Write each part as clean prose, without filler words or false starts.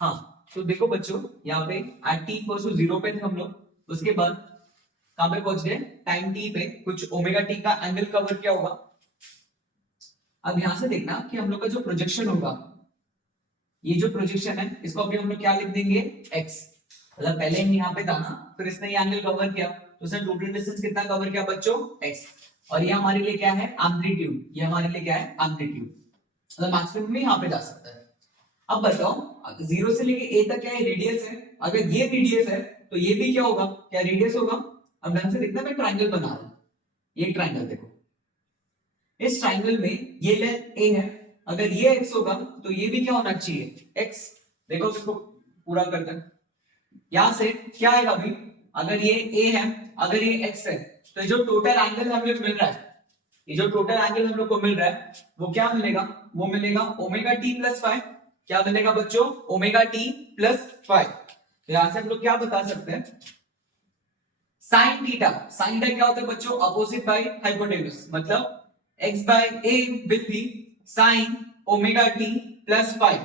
हाँ, तो देखो बच्चों यहाँ पे एट टी इक्वल्स टू 0 पे थे हम लोग, उसके बाद कहां पे पहुंच गए, टाइम टी पे कुछ ओमेगा टी का एंगल कवर किया होगा। अब यहां से देखना कि हम लोग का जो प्रोजेक्शन होगा, ये जो प्रोजेक्शन है इसको अभी हम लोग क्या लिख देंगे, x। मतलब पहले हम यहाँ पे था ना, फिर इसने ये एंगल कवर किया तो उसने टोटल डिस्टेंस कितना कवर किया बच्चों, x। और ये हमारे लिए क्या है, एम्पलीट्यूड। ये हमारे लिए क्या है, एम्पलीट्यूड। मतलब मैक्सिमम में यहाँ पे जा सकता है। अब बताओ 0 से लेके a तक क्या है, रेडियस है। अगर ये रेडियस है तो ये भी क्या होगा, क्या रेडियस होगा। अब ढंग से देखना, मैं ट्रायंगल बना रहा हूं। ये ट्रायंगल देखो, इस ट्रायंगल में ये लेंथ a है, अगर ये x होगा तो ये भी क्या होना चाहिए, x। देखो इसको पूरा करते हैं। यहां से क्या आएगा अभी, अगर ये a है, अगर ये x है, तो जो टोटल एंगल हम लोग मिल रहा है, ये जो टोटल एंगल हम लोग को मिल रहा है वो क्या मिलेगा, वो मिलेगा ओमेगा टी प्लस 5। क्या मिलेगा बच्चों, ओमेगा टी प्लस 5। तो यहां से हम लोग क्या बता सकते हैं, साइन थीटा। साइन थीटा क्या होता है बच्चों, अपोजिट बाय हाइपोटेन्यूज। मतलब x by a will be sin omega t plus 5।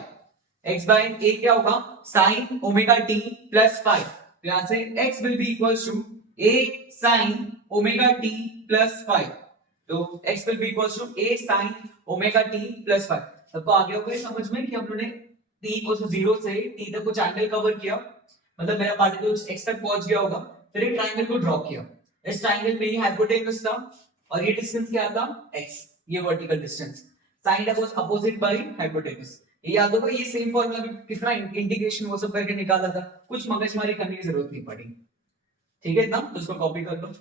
x by a क्या होगा, sin ओमेगा t प्लस 5। तो यहां से x will be equals to a sin omega t plus 5। तो x will be equals to a sin omega t plus 5। सबको आगे हो गए समझ में कि हम लोगों ने t इक्वल्स टू 0 से t तक कुछ एंगल कवर किया। मतलब मेरा पार्टिकल x तक पहुंच गया होगा, फिर एक ट्रायंगल को ड्रॉ किया। इस ट्रायंगल में ये हाइपोटेन्यूज था और ये डिस्टेंस क्या था, x। ये vertical distance sin theta was opposite by hypotenuse. ये याद होगा, ये सेम फार्मूला भी कितना इंटीग्रेशन वो सब करके निकाला था, कुछ मगजमारी करने की जरूरत नहीं पड़ी। ठीक है ना, तो इसको कॉपी कर लो।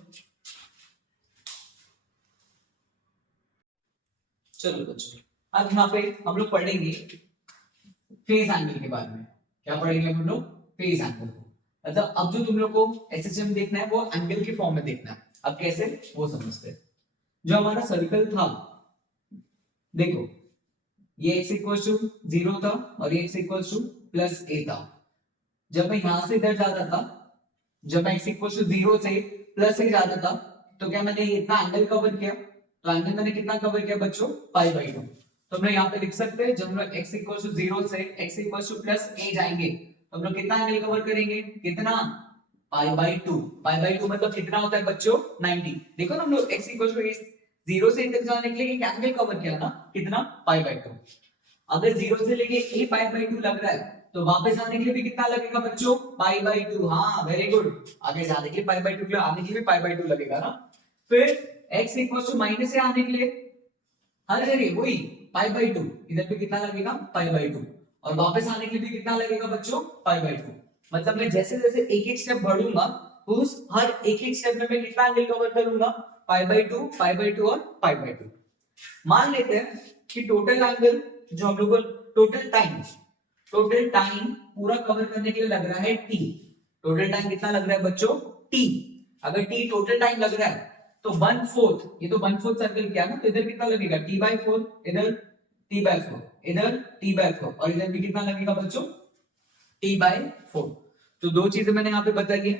चलो बच्चों, अब यहाँ पे हम लोग पढ़ेंगे फेज एंगल के बारे में। क्या पढ़ेंगे हम लोग, फेज एंगल। मतलब अब जो तुम लोग को एसएसएम देखना है वो एंगल के फॉर्म में देखना है। अब कैसे, वो समझते हैं। जो हमारा सर्कल था, देखो ये x इक्वल्स टू 0 था और ये x equals two plus a था। जब मैं यहां से इधर जाता था, जब मैं x इक्वल्स टू 0 से प्लस a जाता था, तो क्या मैंने इतना एंगल कवर किया। तो एंगल मैंने कितना कवर किया बच्चों, पाई बाई 2। तो हम लोग यहाँ पे लिख सकते हैं, जब हम लोग x इक्वल्स टू 0 से x equals two plus a जाएंगे तो हम लोग कितना एंगल कवर करेंगे, कितना, पाई बाई 2। पाई बाई 2 मतलब कितना होता है बच्चों, 90। देखो ना, हम लोग x इक्वल्स टू 0 से तक जाने के लिए एक एंगल कवर किया ना, कितना, पाई बाई 2। अगर 0 से लेके a पाई बाई 2 लग रहा है तो वापस आने के लिए भी कितना लगेगा बच्चों, पाई बाई 2। हाँ वेरी गुड, आगे जाने के लिए पाई बाई 2 के लिए आने के लिए पाई बाई 2 लगेगा ना। फिर x इक्वल्स टू माइनस से आने के लिए हर जगह वही पाई बाई 2, इधर पे कितना लगेगा, पाई बाई 2। और वापस आने के लिए भी कितना लगेगा बच्चों, पाई बाई 2। मतलब मैं जैसे जैसे एक एक स्टेप बढ़ूंगा, उस हर एक एक स्टेप में मैं कितना एंगल कवर करूंगा, पाई बाई 2, पाई बाई 2 और पाई बाई 2। मान लेते हैं कि टोटल एंगल जो हम लोग को, टोटल टाइम पूरा कवर करने के लिए लग रहा है t। टोटल टाइम कितना लग रहा है बच्चों, t। अगर t टोटल टाइम लग रहा है तो 1/4, ये तो 1/4 सर्कल किया ना, तो इधर कितना लगेगा, t/4, इधर t/4, इधर t/4 और इधर भी कितना लगेगा बच्चों, t/4। तो दो चीजें मैंने यहाँ पे बताई है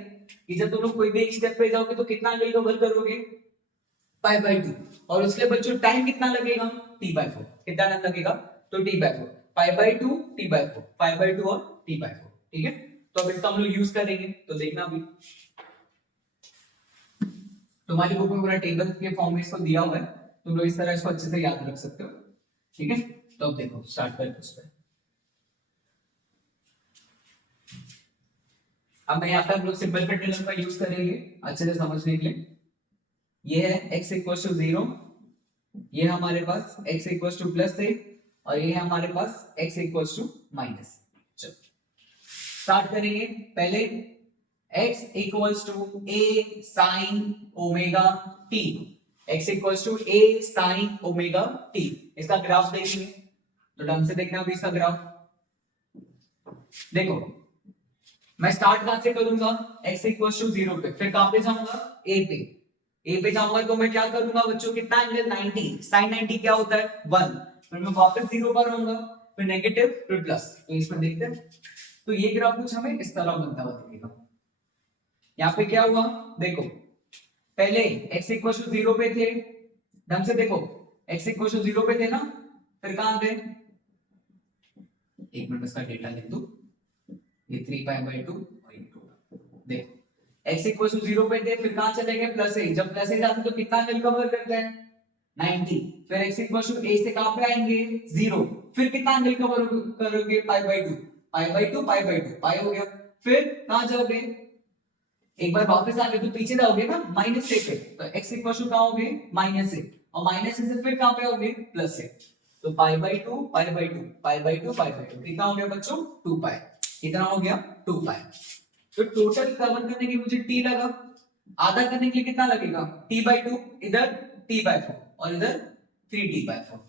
कि जब तुम लोग कोई भी एक स्टेप पे जाओगे तो कितना एंगल कवर करोगे, पाई बाई 2। और उसके बच्चों टाइम कितना लगेगा, t/4। कितना टाइम लगेगा, तो t/4, pi by 2, t/4, pi by 2 और t/4। ठीक है, तो अब इसका हम लोग यूज करेंगे। तो देखना अभी तुम्हारी बुक में पूरा टेबल के फॉर्म में इसको दिया हुआ है, तुम लोग इस तरह इसको अच्छे से याद रख सकते हो। ठीक है, तो अब देखो स्टार्ट करते उस पर। अब मैं यहाँ पे हम लोग सिंपल पेंडुलम का यूज करेंगे अच्छे से समझने के लिए। ये है x इक्वल टू 0, ये हमारे पास x इक्वल टू प्लस है और ये है हमारे पास x इक्वल टू माइनस। चलो स्टार्ट करेंगे। पहले x equals to a sin omega t, x equals to a sin omega t। इसका ग्राफ देखेंगे तो ढंग से देखना अभी इसका ग्राफ। देखो मैं स्टार्ट कहां से करूंगा, x इक्वल्स टू 0 पे, फिर कहां पे जाऊंगा, a पे। a पे जाऊंगा तो मैं क्या करूंगा बच्चों, कितना एंगल, 90। sin 90 क्या होता है, 1। फिर मैं वापस 0 पर आऊंगा, फिर नेगेटिव, फिर प्लस। तो इसमें देखते हैं, तो ये ग्राफ कुछ हमें इस तरह बनता हुआ दिखेगा। यहाँ पे क्या हुआ, देखो पहले x इक्वल टू 0 पे थे, ढंग से देखो x इक्वल टू 0 पे थे ना, फिर कहां गए, एक मिनट इसका डेटा लिख दूं। ये 3 पाई बाई 2 और ये 2। देखो x इक्वल टू 0 पे थे, फिर कहां चले गए प्लस a, जब प्लस a जाते तो कितना एंगल कवर करते हैं 90, फिर x इक्वल टू a से कहां पे आएंगे 0, फिर कितना एंगल कवर करोगे pi by 2, pi by 2 pi by 2 पाई हो गया, फिर कहां जाओगे एक बार वापस आ गए तो पीछे जाओगे ना माइनस से पे, तो x इक्वल टू कहां होगे माइनस से, और माइनस से फिर कहां पे होगे प्लस से, तो pi by 2 pi by 2 pi by 2 pi by 2 कितना हो गया बच्चों 2 पाई, कितना हो गया 2 पाई। तो टोटल कवर करने के मुझे t लगा, आधा करने के लिए कितना लगेगा t बाई 2, इधर t बाई 4 और इधर 3t बाई 4।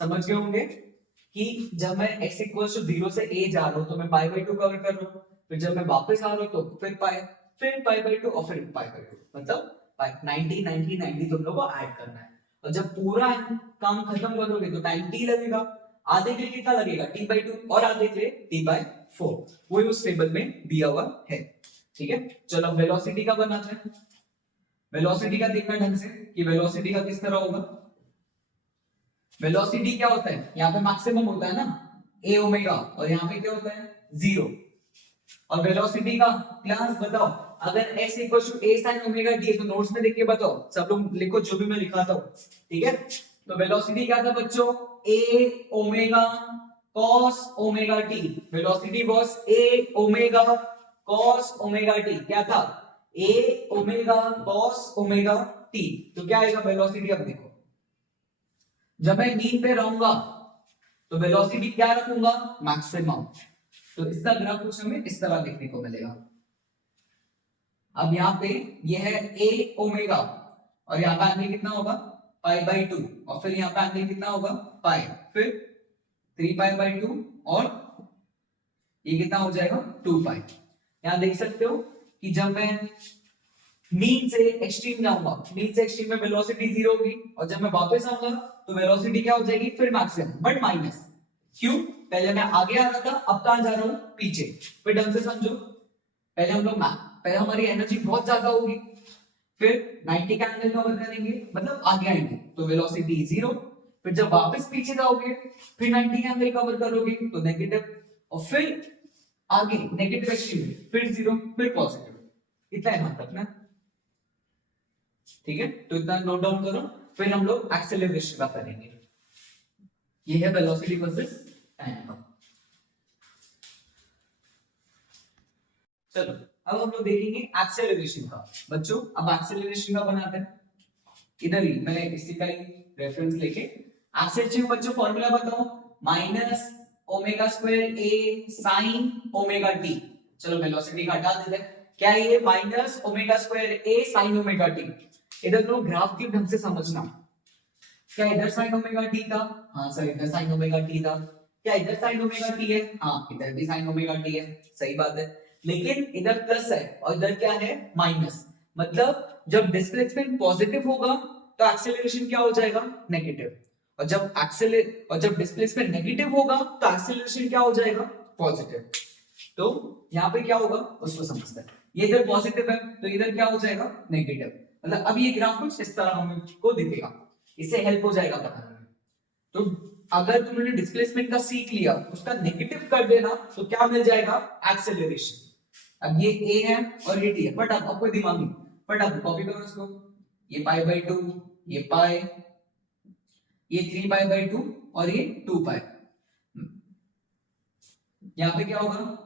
समझ गए होंगे कि जब मैं x इक्वल टू 0 से a जा रहा हूं तो मैं पाई बाई 2 कवर कर रहा हूं, फिर जब मैं वापस आ रहा हूं तो फिर पाई बाई 2 और फिर पाई बाई 2, मतलब 90 90 90 तुम लोगों को ऐड करना है, और जब पूरा काम खत्म करोगे तो टाइम t लगेगा, आधे के लिए कितना लगेगा t बाई 2 और आधे के लिए t बाई 4, वो उस टेबल में दिया हुआ है। ठीक है, चलो वेलोसिटी का बनाते हैं। वेलोसिटी का देखना ढंग से कि वेलोसिटी का किस तरह होगा। वेलोसिटी क्या होता है, यहाँ पे मैक्सिमम होता है ना a ओमेगा, और यहाँ पे क्या होता है 0, और वेलोसिटी का क्लास बताओ, अगर x equal to a sin omega t, तो नोट्स में देख के बताओ, सब लोग लिखो जो भी मैं लिखाता हूँ। ठीक है, तो वेलोसिटी क्या था बच्चों a omega cos omega t, velocity was a omega cos omega t, क्या था a omega cos omega t, तो क्या आएगा वेलोसिटी, अब देखो जब मैं मीन पे रहूंगा तो वेलोसिटी क्या रखूंगा मैक्सिमम, तो इसका ग्राफ कुछ हमें इस तरह देखने को मिलेगा। अब यहाँ पे ये है a ओमेगा, और यहाँ पे एंगल कितना होगा पाई बाई 2, और फिर यहाँ पे एंगल कितना होगा पाई, फिर 3 पाई बाई 2, और ये कितना हो जाएगा 2 पाई। यहाँ देख सकते हो कि जब मैं मीन से एक्सट्रीम जाऊंगा, मीन से एक्सट्रीम में वेलोसिटी 0 होगी, और जब मैं वापस आऊंगा तो वेलोसिटी क्या हो जाएगी फिर मैक्सिमम बट माइनस, क्यों पहले मैं आगे आ रहा था अब कहां जा रहा हूं पीछे, फिर ढंग से समझो, पहले हम लोग पहले हमारी एनर्जी बहुत ज्यादा होगी, फिर 90 का एंगल कवर करेंगे मतलब आगे आएंगे तो वेलोसिटी 0, फिर जब वापस पीछे जाओगे फिर 90 का एंगल कवर करोगे तो नेगेटिव, और फिर आगे नेगेटिव एक्सट्रीम फिर 0 फिर पॉजिटिव, इतना है मतलब ना। ठीक है, तो इतना नोट डाउन करो, फिर हम लोग एक्सेलरेशन का करेंगे। ये है वेलोसिटी वर्सेस टाइम। चलो अब हम लोग देखेंगे एक्सेलरेशन का। बच्चों अब एक्सेलरेशन का बनाते हैं, इधर ही मैं इसी का ही रेफरेंस लेके एक्सेलरेशन बच्चों फॉर्मूला बताओ, माइनस ओमेगा स्क्वायर ए साइन ओमेगा टी। चलो वेलोसिटी का हटा देते हैं, क्या है ये माइनस ओमेगा स्क्वायर ए साइन ओमेगा टी। इधर तो ग्राफ की ढंग से समझना, क्या इधर साइन ओमेगा टी था, हाँ सर इधर साइन ओमेगा टी था, क्या इधर साइन ओमेगा टी है, हाँ इधर भी साइन ओमेगा टी है, सही बात है, लेकिन इधर प्लस है और इधर क्या है माइनस, मतलब जब डिस्प्लेसमेंट पॉजिटिव होगा तो एक्सेलरेशन क्या हो जाएगा नेगेटिव, और जब डिस्प्लेसमेंट नेगेटिव होगा तो एक्सेलरेशन क्या हो जाएगा पॉजिटिव। तो यहाँ पे क्या होगा उसको समझते हैं, ये इधर पॉजिटिव है तो इधर क्या हो जाएगा नेगेटिव, मतलब अब ये ग्राफ कुछ इस तरह हमको दिखेगा, इससे हेल्प हो जाएगा बनाने में। तो अगर तुमने डिस्प्लेसमेंट का सीख लिया उसका नेगेटिव कर देना तो क्या मिल जाएगा एक्सेलरेशन। अब ये a है और ये t है, बट अब कोई दिमाग नहीं, बट अब कॉपी करो इसको, ये पाई बाई 2, ये पाई, ये 3 पाई बाई 2 और ये 2 पाई, यहाँ पे क्या होगा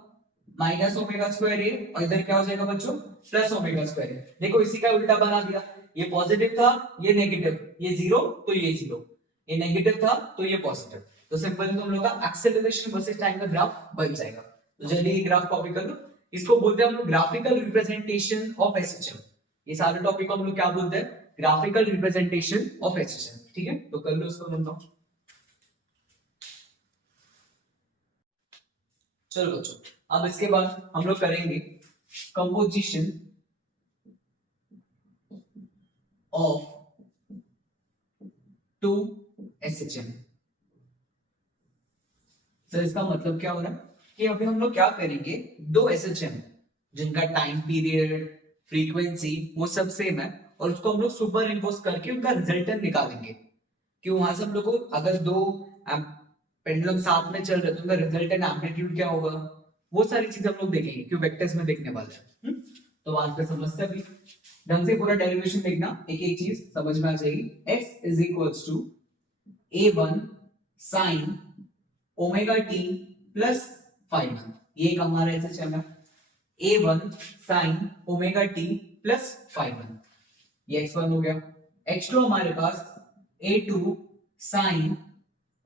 माइनस ओमेगा स्क्वायर ए, और इधर क्या हो जाएगा बच्चों प्लस ओमेगा स्क्वायर ए। देखो इसी का उल्टा बना दिया, ये पॉजिटिव था ये नेगेटिव, ये 0 तो ये 0, ये नेगेटिव था तो ये पॉजिटिव, तो सिंपल तुम लोग का एक्सेलरेशन वर्सेस टाइम का ग्राफ बन जाएगा। तो जल्दी ये ग्राफ कॉपी कर लो, इसको बोलते हैं हम लोग ग्राफिकल रिप्रेजेंटेशन ऑफ एसएचएम। ये सारे टॉपिक को हम लोग क्या बोलते हैं ग्राफिकल रिप्रेजेंटेशन ऑफ एसएचएम। ठीक है, तो कर लो इसको नोट डाउन। चलो बच्चों अब इसके बाद हम लोग करेंगे कंपोजिशन ऑफ 2 SHM। सर इसका मतलब क्या हो रहा है कि अभी हम लोग क्या करेंगे, 2 SHM जिनका टाइम पीरियड फ्रीक्वेंसी वो सब सेम है, और उसको हम लोग सुपर इम्पोज करके उनका रिजल्टेंट निकालेंगे कि वहां से हम लोग को अगर 2 पेंडुलम साथ में चल रहे तो उनका रिजल्टेंट एम्पलीट्यूड क्या होगा, वो सारी चीजें हम लोग देखेंगे क्यों वेक्टर्स में देखने वाले हैं। तो आज का समस्या भी ढंग से पूरा डेरिवेशन देखना, एक एक चीज समझ में आ जाएगी। x is equals to a1 sin omega t plus five, ये एक हमारा ऐसा चल रहा है a1 sin omega t plus five, ये x1 हो गया। x2 हमारे पास a2 sin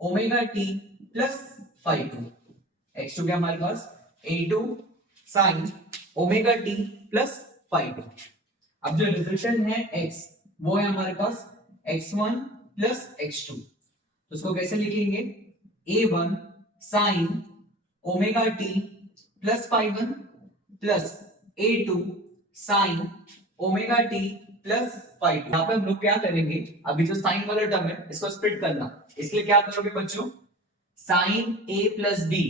omega t plus five, x2 क्या हमारे पास a2 sin omega t plus five. अब जो रिजल्टेंट है x वो है हमारे पास x1 प्लस x2, तो उसको कैसे लिखेंगे a1 sin omega t plus five plus a2 sin omega t plus five. यहाँ पे हम लोग क्या करेंगे, अभी जो साइन वाला टर्म है इसको स्प्लिट करना, इसलिए क्या करोगे बच्चों, sine a plus b,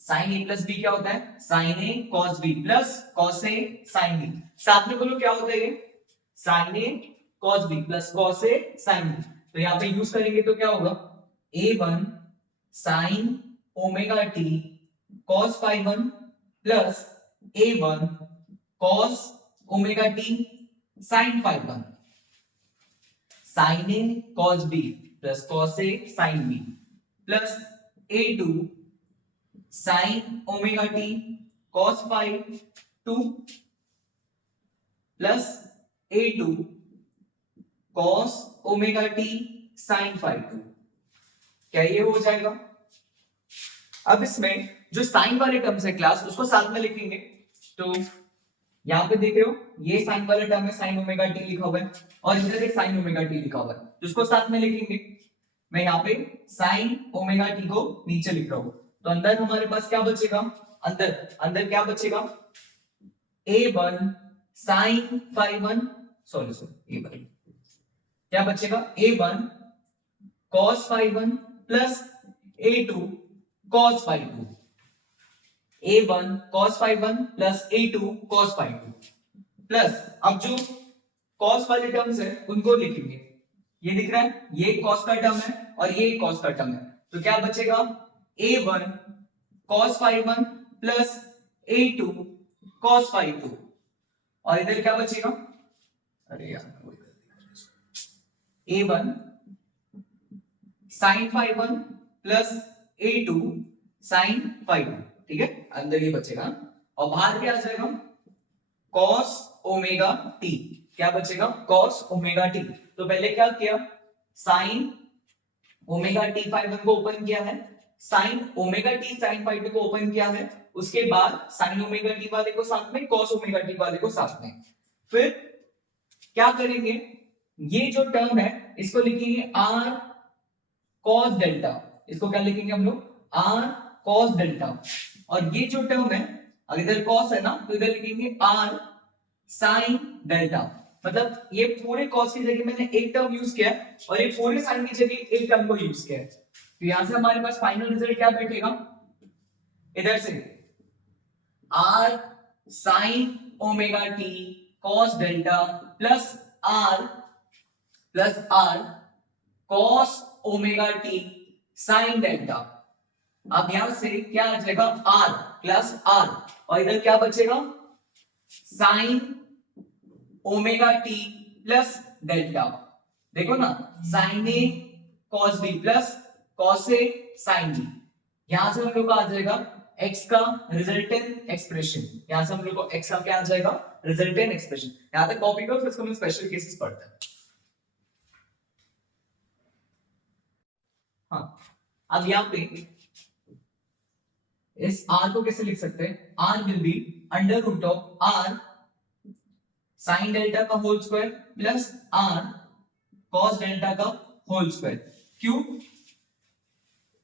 sine a plus b क्या होता है sine a cos b plus cos a sin b, साथ में बोलो क्या होता है ये sine a cos b plus cos a sin b। तो यहाँ पे यूज करेंगे तो क्या होगा a1 sin omega t cos five plus a1 cos omega t sin five, sin a cos b plus cos a sin b plus a2 sin omega t cos five 2 plus a2 cos omega t sin five 2, क्या ये हो जाएगा। अब इसमें जो sign वाले terms है class उसको साथ में लिखेंगे, तो यहाँ पे देख रहे हो ये साइन वाला टर्म है साइन ओमेगा टी लिखा हुआ है और इधर एक साइन ओमेगा टी लिखा हुआ है, तो उसको साथ में लिखेंगे। मैं यहाँ पे साइन ओमेगा टी को नीचे लिख रहा हूं, तो अंदर हमारे पास क्या बचेगा, अंदर अंदर क्या बचेगा a1 sin five sorry a1 क्या बचेगा a1 cos five plus a2 cos five, a1 cos five plus a2 cos five plus, अब जो cos वाले टर्म्स है उनको लिखेंगे, ये दिख रहा है ये cos का टर्म है और ये cos का टर्म है, तो क्या बचेगा a1 cos five plus a2 cos five 2, और इधर क्या बचेगा, अरे यार a1 sin five plus a2 sin five, ठीक है अंदर ये बचेगा, और बाहर क्या आ जाएगा cos ओमेगा t, क्या बचेगा cos ओमेगा t। तो पहले क्या किया sin ओमेगा t फाइव को ओपन किया है, sin omega t sin five को ओपन किया है, उसके बाद sin ओमेगा t वाले को साथ में cos ओमेगा t वाले को साथ में, फिर क्या करेंगे ये जो टर्म है इसको लिखेंगे r cos डेल्टा, इसको क्या लिखेंगे हम लोग r cos डेल्टा, और ये जो टर्म है अगर इधर cos है ना तो इधर लिखेंगे r sin डेल्टा, मतलब ये पूरे cos की जगह मैंने एक टर्म यूज किया है और ये पूरे sin की जगह एक टर्म को यूज किया है, तो यहां से हमारे पास फाइनल रिजल्ट क्या बैठेगा, इधर से r sin omega t cos delta plus r cos omega t sin delta. अब यहां से क्या आ जाएगा r प्लस r, और इधर क्या बचेगा sin omega t plus delta, देखो ना sin a cos b plus cos a sin b, यहां से हम लोग को आ जाएगा x का रिजल्टेंट एक्सप्रेशन, यहां से हम लोग को x का क्या आ जाएगा रिजल्टेंट एक्सप्रेशन। यहां तक कॉपी करो फिर इसको हम स्पेशल केसेस पढ़ते हैं। हाँ अब यहां पे इस r को कैसे लिख सकते हैं, r will be under root of r sin delta का whole square plus r cos delta का होल स्क्वायर। क्यों,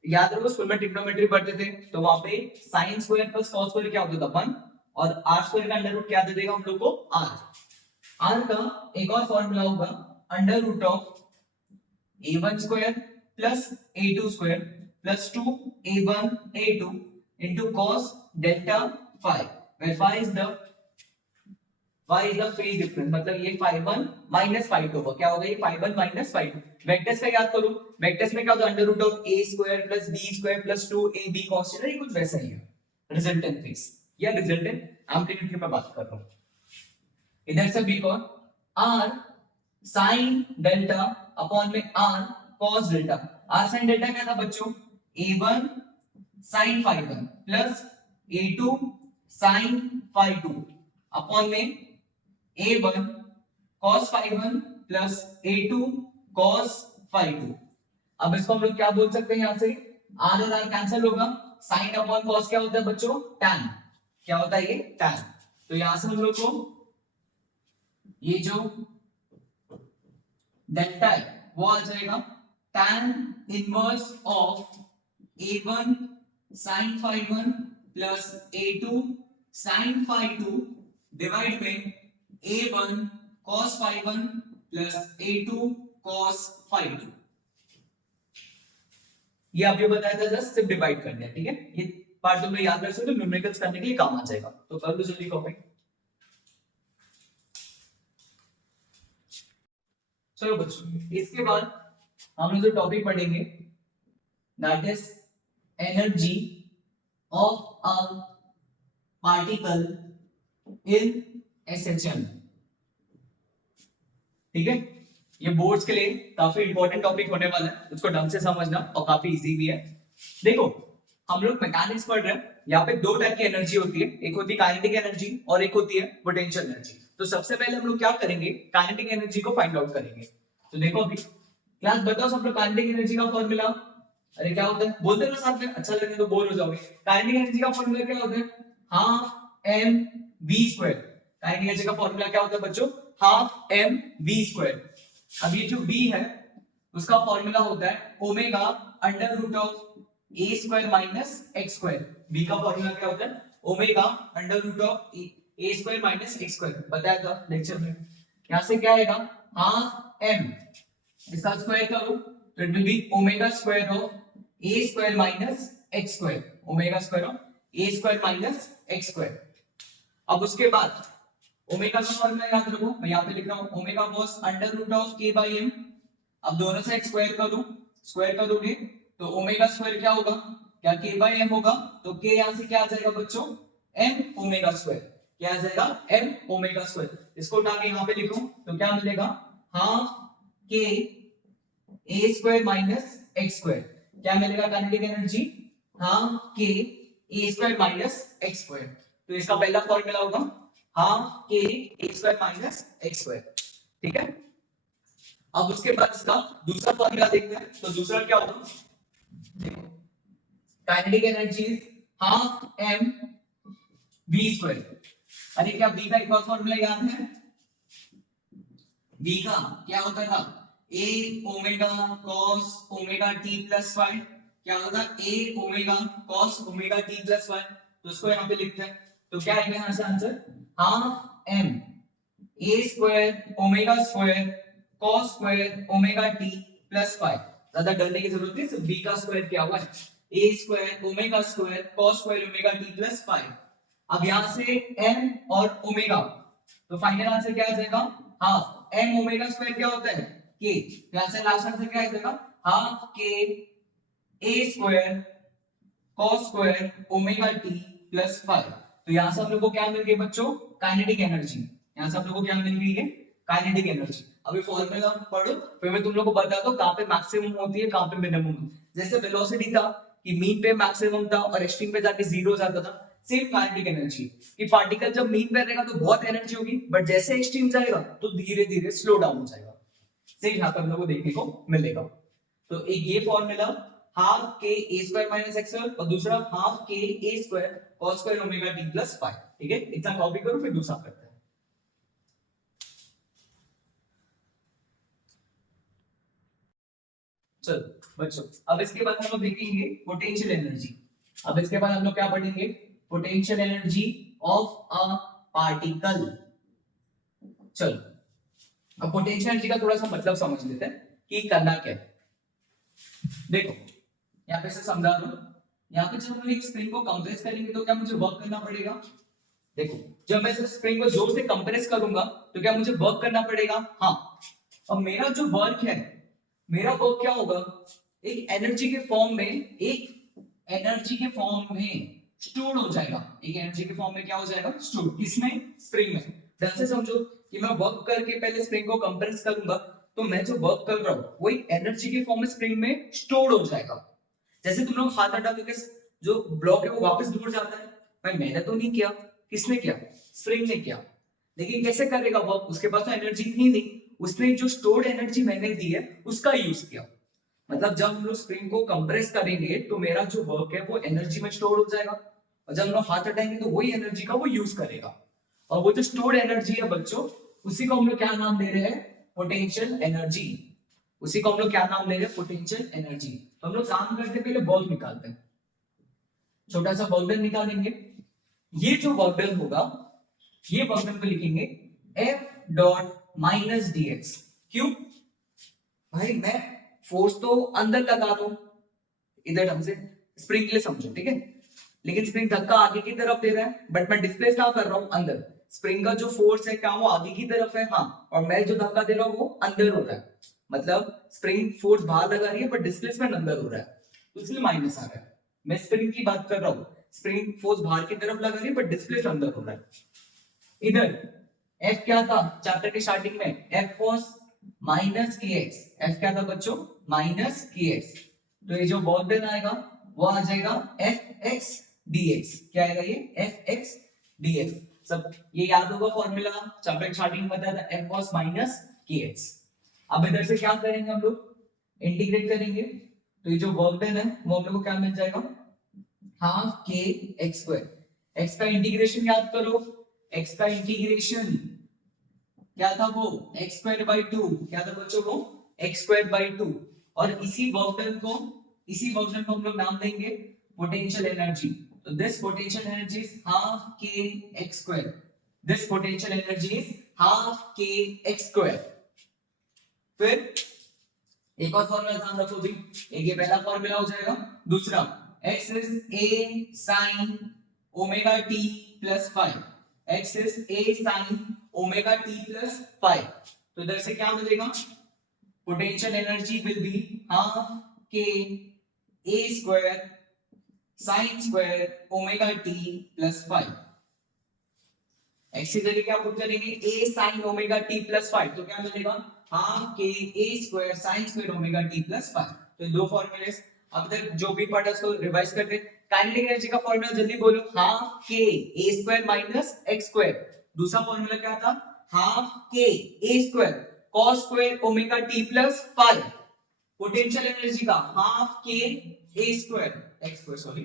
याद रखो स्कूल में ट्रिग्नोमेट्री पढ़ते थे तो वहां पे sin square plus cos square क्या होता था 1, और r स्क्वायर का अंडर रूट क्या दे देगा हम लोग को r का एक और फॉर्मूला होगा under root of a1 square plus a2 square plus 2a1 a2 into cos delta phi, where phi is the phase difference, मतलब ये phi 1 minus phi 2 होगा, क्या होगा ये phi 1 minus phi 2। वेक्टर्स का याद करो, वेक्टर्स में क्या होता है under root of a square plus b square plus 2ab cos, ये कुछ वैसा ही है रिजल्टेंट फेज। या रिजल्टेंट एम्पलीट्यूड की मैं बात कर रहा हूं। इधर से बी कौन r sin डेल्टा अपॉन में r cos delta. r sin delta क्या था बच्चों, a1 sin phi 1 plus a2 sin phi 2 upon में a1 cos phi 1 plus a2 cos phi 2। अब इसको हम लोग क्या बोल सकते हैं, यहां से r और r कैंसिल होगा, sin अपॉन cos क्या होता है बच्चों, tan। क्या होता है ये, tan। तो यहां से हम लोग को ये जो डेल्टा है वो आ जाएगा tan inverse of a1 sin phi 1 plus a2 sin phi 2 divide में a1 cos phi 1 plus a2 cos phi 2। ये आपको बताया था, जस्ट सिर्फ डिवाइड कर दिया, ठीक है। ये पार्ट तुम लोग याद रख सकते हो, न्यूमेरिकल्स करने के लिए काम आ जाएगा। तो कर लो जल्दी कॉपी। चलो बच्चों, इसके बाद हम लोग जो टॉपिक पढ़ेंगे that is energy of a particle in SHM. ठीक है, ये बोर्ड्स के लिए काफी इंपॉर्टेंट टॉपिक होने वाला है, उसको ढंग से समझना, और काफी इजी भी है। देखो हम लोग मैकेनिक्स पढ़ रहे हैं, यहाँ पे दो टाइप की एनर्जी होती है, एक होती है काइनेटिक एनर्जी और एक होती है पोटेंशियल एनर्जी। तो सबसे पहले हम लोग क्या करेंगे, काइनेटिक एनर्जी को फाइंड आउट करेंगे। तो देखो अभी क्लास बताओ सब लोग, काइनेटिक एनर्जी का फॉर्मूला, अरे क्या होता है बोलते रहो साथ में, अच्छा लगे तो बोर हो जाओगे। काइनेटिक एनर्जी का फॉर्मूला क्या होता है, half M V square. Kinetic energy का फॉर्मूला क्या होता है बच्चों, हाफ एम वी स्क्वायर। अब ये जो v है उसका फॉर्मूला होता है omega under root of a square minus x square. v का फॉर्मूला क्या होता है, omega under root of a square minus x square, बताया था लेक्चर में। यहां से क्या आएगा, हाफ m, इसका स्क्वायर करो तो it will be omega square of a square minus x square, omega square of a square minus x square. अब उसके बाद ओमेगा का फॉर्मूला याद रखो, मैं यहां पे लिख रहा हूं omega cos under root of k by m। अब दोनों साइड स्क्वायर कर दो, स्क्वायर करोगे तो ओमेगा स्क्वायर क्या होगा, क्या k बाई m होगा, तो k यहां से क्या आ जाएगा बच्चों, m ओमेगा स्क्वायर। क्या आ जाएगा, m ओमेगा स्क्वायर। इसको उठा के यहां पे लिखो तो क्या मिलेगा, half k a square minus x square. क्या मिलेगा kinetic energy, half k a square minus x square. तो इसका पहला फॉर्मूला होगा half k a square minus x square, ठीक है। अब उसके बाद इसका दूसरा फॉर्मूला देखते हैं, तो दूसरा क्या होगा, देखो kinetic energy half m v square. अरे क्या v का एक और फॉर्मूला याद है, v का क्या होता था, a omega cos omega t plus y। क्या होता है, a omega cos omega t plus y। तो इसको यहां पे लिखते हैं, तो क्या आएगा यहां से answer, half m a square omega square cos square omega t plus 5। ज्यादा डरने की जरूरत नहीं, सिर्फ b का स्क्वायर क्या हुआ है, a square omega square cos square omega t plus 5। अब यहां से m और ओमेगा, तो फाइनल आंसर क्या आ जाएगा, हाफ m ओमेगा स्क्वायर क्या होता है k। यहां से लास्ट आंसर क्या आ जाएगा, half k a square cos square omega t plus 5। तो यहां से हम लोग को क्या मिल गई बच्चों, काइनेटिक एनर्जी। यहां से हम लोग को क्या मिल गई है, काइनेटिक एनर्जी। अभी फॉर्मूला पढ़ो, फिर मैं तुम लोग को बता दूं कहां पे मैक्सिमम होती है कहां पे मिनिमम। जैसे वेलोसिटी था कि मीन पे मैक्सिमम था और एक्सट्रीम पे जाके जीरो हो जाता था, सेम काइनेटिक एनर्जी कि पार्टिकल जब मीन पे रहेगा तो बहुत एनर्जी होगी, बट जैसे एक्सट्रीम जाएगा तो धीरे धीरे स्लो डाउन हो जाएगा। सेम यहां पे हम लोग को देखने को मिलेगा। तो एक ये formula half k a square minus x square और दूसरा half k a square cos square omega t plus 5, ठीक है। इतना कॉपी करो फिर दूसरा करते हैं। चलो बच्चों, अब इसके बाद हम लोग देखेंगे पोटेंशियल एनर्जी। अब इसके बाद हम लोग क्या पढ़ेंगे, potential energy of a particle. चलो अब पोटेंशियल एनर्जी का थोड़ा सा मतलब समझ लेते हैं कि करना क्या है। देखो यहाँ पे से समझा दो, यहाँ पे जब हम एक स्प्रिंग को कंप्रेस करेंगे तो क्या मुझे वर्क करना पड़ेगा। देखो जब मैं इस स्प्रिंग को जोर से कंप्रेस करूंगा तो क्या मुझे वर्क करना पड़ेगा, हाँ। अब मेरा जो वर्क है, मेरा वर्क क्या होगा, एक एनर्जी के फॉर्म में, एक एनर्जी के फॉर्म में स्टोर हो जाएगा, एक एनर्जी के फॉर्म में क्या हो जाएगा, स्टोर। किसमें, स्प्रिंग में। ढंग से समझो कि मैं वर्क करके पहले स्प्रिंग को कंप्रेस करूंगा, तो मैं जो वर्क कर रहा हूं वही एनर्जी के फॉर्म में स्प्रिंग में स्टोर हो जाएगा। जैसे तुम लोग हाथ हटा के जो ब्लॉक है वो वापस दूर जाता है, भाई मैंने तो नहीं किया, किसने किया, स्प्रिंग ने किया। लेकिन कैसे करेगा वर्क, उसके पास तो एनर्जी थी नहीं, उसने जो स्टोर्ड एनर्जी मैंने दी है उसका यूज किया। मतलब जब हम लोग स्प्रिंग को कंप्रेस करेंगे तो मेरा जो वर्क है वो एनर्जी में स्टोर हो जाएगा, और जब हम लोग हाथ हटाएंगे तो वही एनर्जी का वो यूज करेगा। और वो जो स्टोर्ड एनर्जी है बच्चों, उसी को हम लोग क्या नाम दे रहे हैं, पोटेंशियल एनर्जी। उसी को हम लोग क्या नाम ले रहे हैं, पोटेंशियल एनर्जी। तो हम लोग काम करते पहले वर्क निकालते हैं, छोटा सा वर्क डन निकालेंगे। ये जो वर्क डन होगा, ये वर्क डन को लिखेंगे F डॉट माइनस dx। क्यों भाई, मैं फोर्स तो अंदर लगा रहा हूं, इधर ढंग से स्प्रिंग के लिए समझो, ठीक है। लेकिन स्प्रिंग धक्का आगे की तरफ दे रहा है, बट मैं डिस्प्लेस क्या कर रहा हूं, अंदर। स्प्रिंग का जो फोर्स है क्या वो आगे की तरफ है, हाँ, और मैं जो धक्का दे रहा हूं वो अंदर हो रहा है। मतलब स्प्रिंग फोर्स बाहर लगा रही है बट डिस्प्लेसमेंट अंदर हो रहा है, तो इसलिए माइनस आ रहा है। मैं स्प्रिंग की बात कर रहा हूं, स्प्रिंग फोर्स बाहर की तरफ लगा रही है बट डिस्प्लेस अंदर हो रहा है। इधर F क्या था चैप्टर के स्टार्टिंग में, F was minus kx। F क्या था बच्चों, माइनस kx। तो ये जो वर्क डन आएगा वो आ जाएगा Fx dx। क्या आएगा ये, Fx dx। सब ये याद होगा फॉर्मूला, चैप्टर के स्टार्टिंग में बताया था, F was माइनस kx। अब इधर से क्या करेंगे हम लोग, इंटीग्रेट करेंगे, तो ये जो वर्क डन है वो हम लोग को क्या मिल जाएगा, half k x square. X का इंटीग्रेशन याद करो, एक्स का इंटीग्रेशन क्या था वो, एक्स स्क्वायर बाई टू। क्या था बच्चों वो, एक्स स्क्वायर बाई टू। और इसी वर्क डन को हम लोग नाम देंगे पोटेंशियल एनर्जी। तो this potential energy is half k x square. This potential energy is half k x square. फिर एक और फॉर्मूला ध्यान रखो भी, एक ये पहला फॉर्मूला हो जाएगा। दूसरा, x is a sin omega t plus 5। x is a sin omega t plus 5। तो इधर से क्या मिलेगा, potential energy will be half k a square sin square omega t plus 5। x की जगह क्या पुट करेंगे, a sin omega t plus 5, तो क्या मिलेगा, half k a square sin square omega t plus 5। तो दो फॉर्मूले। अब तक जो भी पढ़ा उसको रिवाइज करते हैं। काइनेटिक एनर्जी का फॉर्मूला जल्दी बोलो, half k a square minus x square. दूसरा फॉर्मूला क्या था, half k a square cos square omega t plus 5। Potential energy का half k a square x square, sorry,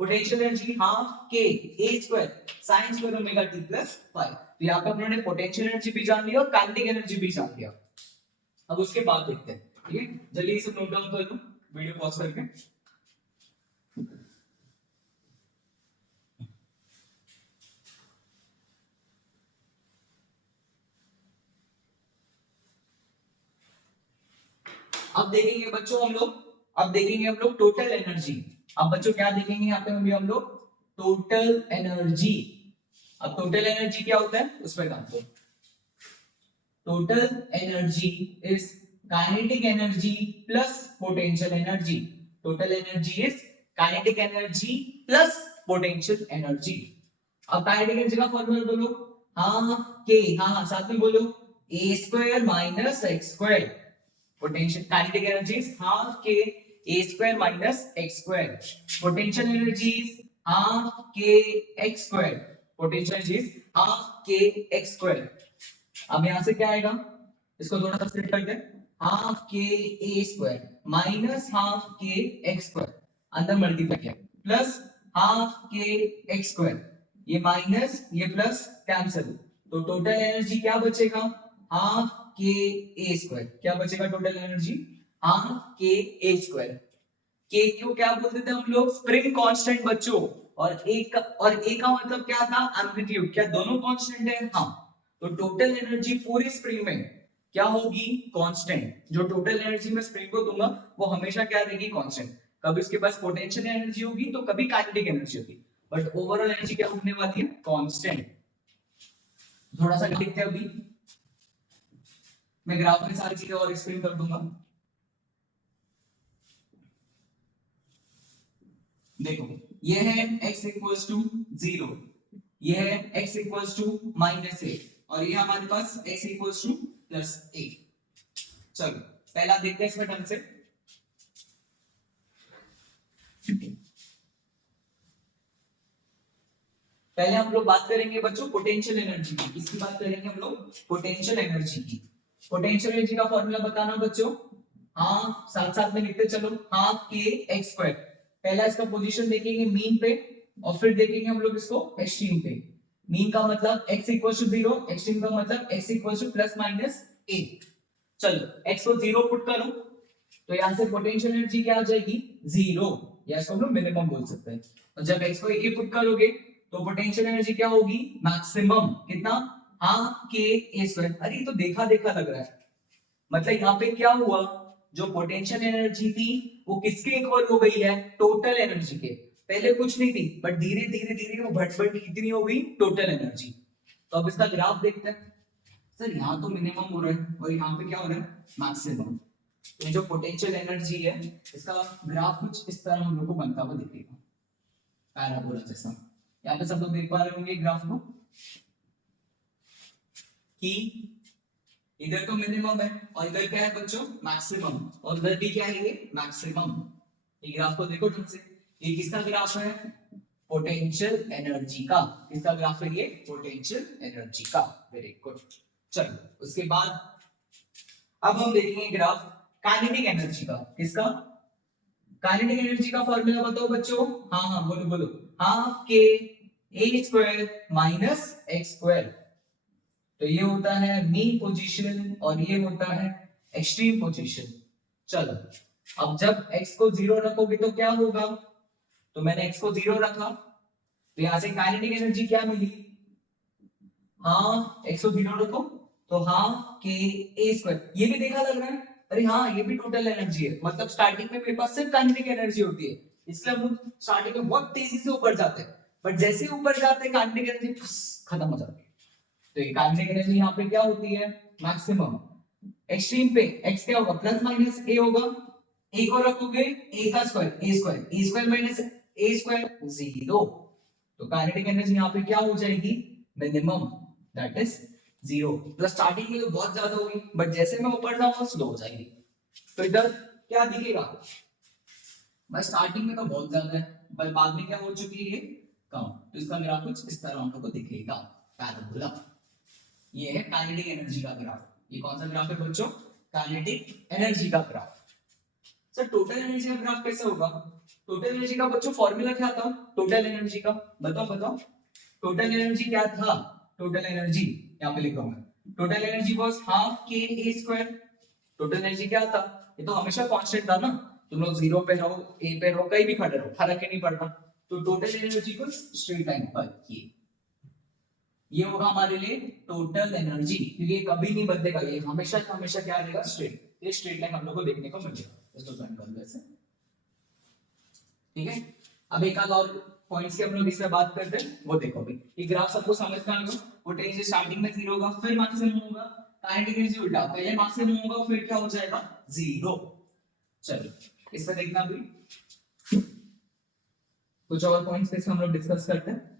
potential energy half k a square sin square omega t plus 5। तो यहां पे अपने potential energy भी जान लिया और kinetic energy भी जान लिया। अब उसके बाद देखते हैं, ठीक है, जल्दी से नोट डाउन कर लो वीडियो पॉज करके। अब देखेंगे बच्चों हम लोग, अब देखेंगे हम लोग टोटल एनर्जी। अब बच्चों क्या देखेंगे यहाँ पे हम लोग, टोटल एनर्जी। अब टोटल एनर्जी क्या होता है उसमें काम करो। Total energy is kinetic energy plus potential energy. Total energy is kinetic energy plus potential energy. अब काइनेटिक एनर्जी का फॉर्मूला बोलो, हाफ के, हाँ साथ में बोलो, a square minus x square. Potential kinetic energy is half k a square minus x square. Potential energy is half k x square. Potential energy is half k x square. अब यहां से क्या आएगा, इसको थोड़ा सा स्प्लिट करते हैं, half k a square minus half k x square, अंदर मल्टीप्लाई किया, plus half k x square, ये माइनस ये प्लस कैंसिल, तो टोटल एनर्जी क्या बचेगा, हाफ के a स्क्वायर। क्या बचेगा total energy, half k a square. के क्यों क्या बोलते थे हम लोग, स्प्रिंग कांस्टेंट बच्चों। और ए का मतलब क्या था, एम्पलीट्यूड। क्या दोनों कांस्टेंट है, हाँ। तो टोटल एनर्जी पूरी स्प्रिंग में क्या होगी, कांस्टेंट। जो टोटल एनर्जी मैं स्प्रिंग को दूंगा वो हमेशा क्या रहेगी, कांस्टेंट। कभी उसके पास पोटेंशियल एनर्जी होगी तो कभी काइनेटिक एनर्जी होगी, बट ओवरऑल एनर्जी क्या होने वाली है, कांस्टेंट। थोड़ा सा लिखते हैं अभी, मैं ग्राफ में सारी चीजें और एक्सप्लेन कर दूंगा। देखो ये है x इक्वल्स टू 0, ये है x इक्वल्स टू -a और ये हमारे पास x इक्वल्स टू +a। चलो पहला देखते हैं इसमें ढंग से। पहले हम लोग बात करेंगे बच्चों पोटेंशियल एनर्जी की। किसकी बात करेंगे हम लोग? पोटेंशियल एनर्जी की। पोटेंशियल एनर्जी का फॉर्मूला बताना बच्चों। हाँ साथ साथ में लिखते चलो, हाफ के एक्स स्क्वायर। पहला इसका पोजीशन देखेंगे मीन पे और फिर देखेंगे हम लोग इसको एक्सट्रीम पे। मीन का मतलब x इक्वल टू 0, एक्सट्रीम का मतलब x इक्वल टू ±a। चलो x को 0 पुट करो तो यहां से पोटेंशियल एनर्जी क्या आ जाएगी? 0, या इसको हम लोग मिनिमम बोल सकते हैं। और जब x को a पुट करोगे तो पोटेंशियल एनर्जी क्या होगी? मैक्सिमम। कितना? Half k a square. अरे ये तो देखा देखा लग रहा है। मतलब यहाँ पे क्या हुआ, जो पोटेंशियल एनर्जी थी वो किसके इक्वल हो गई है? टोटल एनर्जी के। पहले कुछ नहीं थी बट धीरे धीरे धीरे वो भट कितनी हो गई? Total energy. तो अब इसका ग्राफ देखते हैं। सर यहाँ तो मिनिमम हो रहा है और यहाँ पे क्या हो रहा है? मैक्सिमम। ये जो पोटेंशियल एनर्जी है इसका ग्राफ कुछ इस तरह हम लोग को बनता हुआ दिखेगा, पैराबोला जैसा। यहाँ पे सब लोग देख पा रहे होंगे ग्राफ को कि इधर तो मिनिमम है और इधर क्या है बच्चों? मैक्सिमम। और इधर भी क्या है? ये मैक्सिमम। ये ग्राफ को देखो ठीक से। ये किसका ग्राफ है? पोटेंशियल एनर्जी का। किसका ग्राफ है ये? पोटेंशियल एनर्जी का। Very good. चलो उसके बाद अब हम देखेंगे ग्राफ काइनेटिक एनर्जी का। किसका? काइनेटिक एनर्जी का फॉर्मूला बताओ बच्चों। हाँ हाँ बोलो बोलो। Half k a square minus x square. तो ये होता है मीन पोजीशन और ये होता है एक्सट्रीम पोजीशन। चलो अब जब x को 0 रखोगे तो क्या होगा? तो मैंने x को 0 रखा तो यहां से काइनेटिक एनर्जी क्या मिली? हाँ x को 0 रखो तो हाफ के ए स्क्वायर। ये भी देखा लग रहा है। अरे हाँ ये भी टोटल एनर्जी है। मतलब स्टार्टिंग में मेरे पास सिर्फ काइनेटिक एनर्जी होती है, इसलिए हम लोग स्टार्टिंग में बहुत तेजी से ऊपर जाते हैं, बट जैसे ही ऊपर जाते हैं काइनेटिक एनर्जी खत्म हो जाती है। तो ये काइनेटिक एनर्जी यहाँ पे क्या होती है? मैक्सिमम। एक्सट्रीम पे x क्या होगा? प्लस माइनस a होगा। a को रखोगे a का square, a square, a square minus a square 0। तो काइनेटिक एनर्जी यहाँ पे क्या हो जाएगी? Minimum, that is 0। Plus starting में तो बहुत ज्यादा होगी बट जैसे मैं ऊपर जाऊंगा स्लो हो जाएगी। तो इधर क्या दिखेगा? बस स्टार्टिंग में तो बहुत ज्यादा है पर बाद में क्या हो चुकी है? ये कम। तो इसका ग्राफ कुछ इस तरह हम लोग को दिखेगा, पैराबोला। ये है काइनेटिक एनर्जी का ग्राफ। ये कौन सा ग्राफ है बच्चों? काइनेटिक एनर्जी का ग्राफ। सर टोटल एनर्जी का ग्राफ कैसे होगा? टोटल एनर्जी का बच्चों फॉर्मूला क्या था टोटल एनर्जी का? बताओ बताओ। टोटल एनर्जी क्या था? टोटल एनर्जी यहाँ पे लिख रहा हूं मैं। Total energy was half k a square. Total energy क्या था? ये तो हमेशा कांस्टेंट था ना। तुम लोग 0 पे रहो, a पे रहो, कहीं भी खड़े रहो, फर्क ही नहीं पड़ता। तो टोटल एनर्जी को स्ट्रेट लाइन पर ये होगा हमारे लिए टोटल एनर्जी, क्योंकि ये कभी नहीं बदलेगा, ये हमेशा हमेशा क्या रहेगा? स्ट्रेट। ये स्ट्रेट लाइन हम लोग को देखने को मिलेगा। इसको ज्वाइन कर लो ऐसे, ठीक है। अब एक आध और पॉइंट्स की हम लोग इसमें बात करते हैं, वो देखो अभी। ये ग्राफ सबको समझ में आ गया। पोटेंशियल स्टार्टिंग में 0 होगा, फिर मैक्सिमम होगा। काइनेटिक एनर्जी उल्टा, पहले मैक्सिमम होगा फिर क्या हो जाएगा? 0। चलो इस पे देखना अभी कुछ और पॉइंट्स पे हम लोग डिस्कस करते हैं।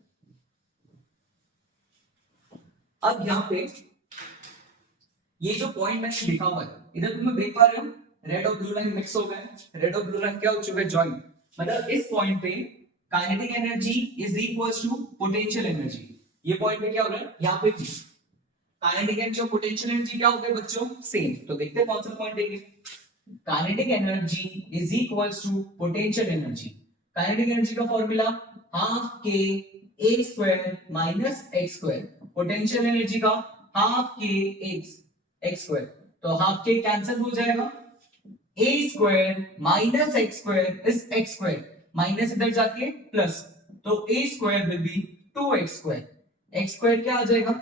अब यहाँ पे ये जो पॉइंट मैंने लिखा हुआ है इधर तुम लोग देख पा रहे हो, रेड और ब्लू लाइन मिक्स हो गए। रेड और ब्लू लाइन क्या हो चुके हैं? जॉइन। मतलब इस पॉइंट पे kinetic energy is equals to potential energy. ये पॉइंट पे क्या हो रहा है? यहाँ पे काइनेटिक एनर्जी और पोटेंशियल एनर्जी क्या हो गए बच्चों? सेम। तो देखते हैं कौन सा पॉइंट है ये। Kinetic energy is equals to potential energy. Kinetic energy का formula half k a square minus x square. Potential energy का हाफ के एक्स स्क्वायर। तो हाफ के कैंसिल हो जाएगा, a square minus x square is x square, minus इधर जाके plus, तो a square will be 2x square. x square क्या आ जाएगा?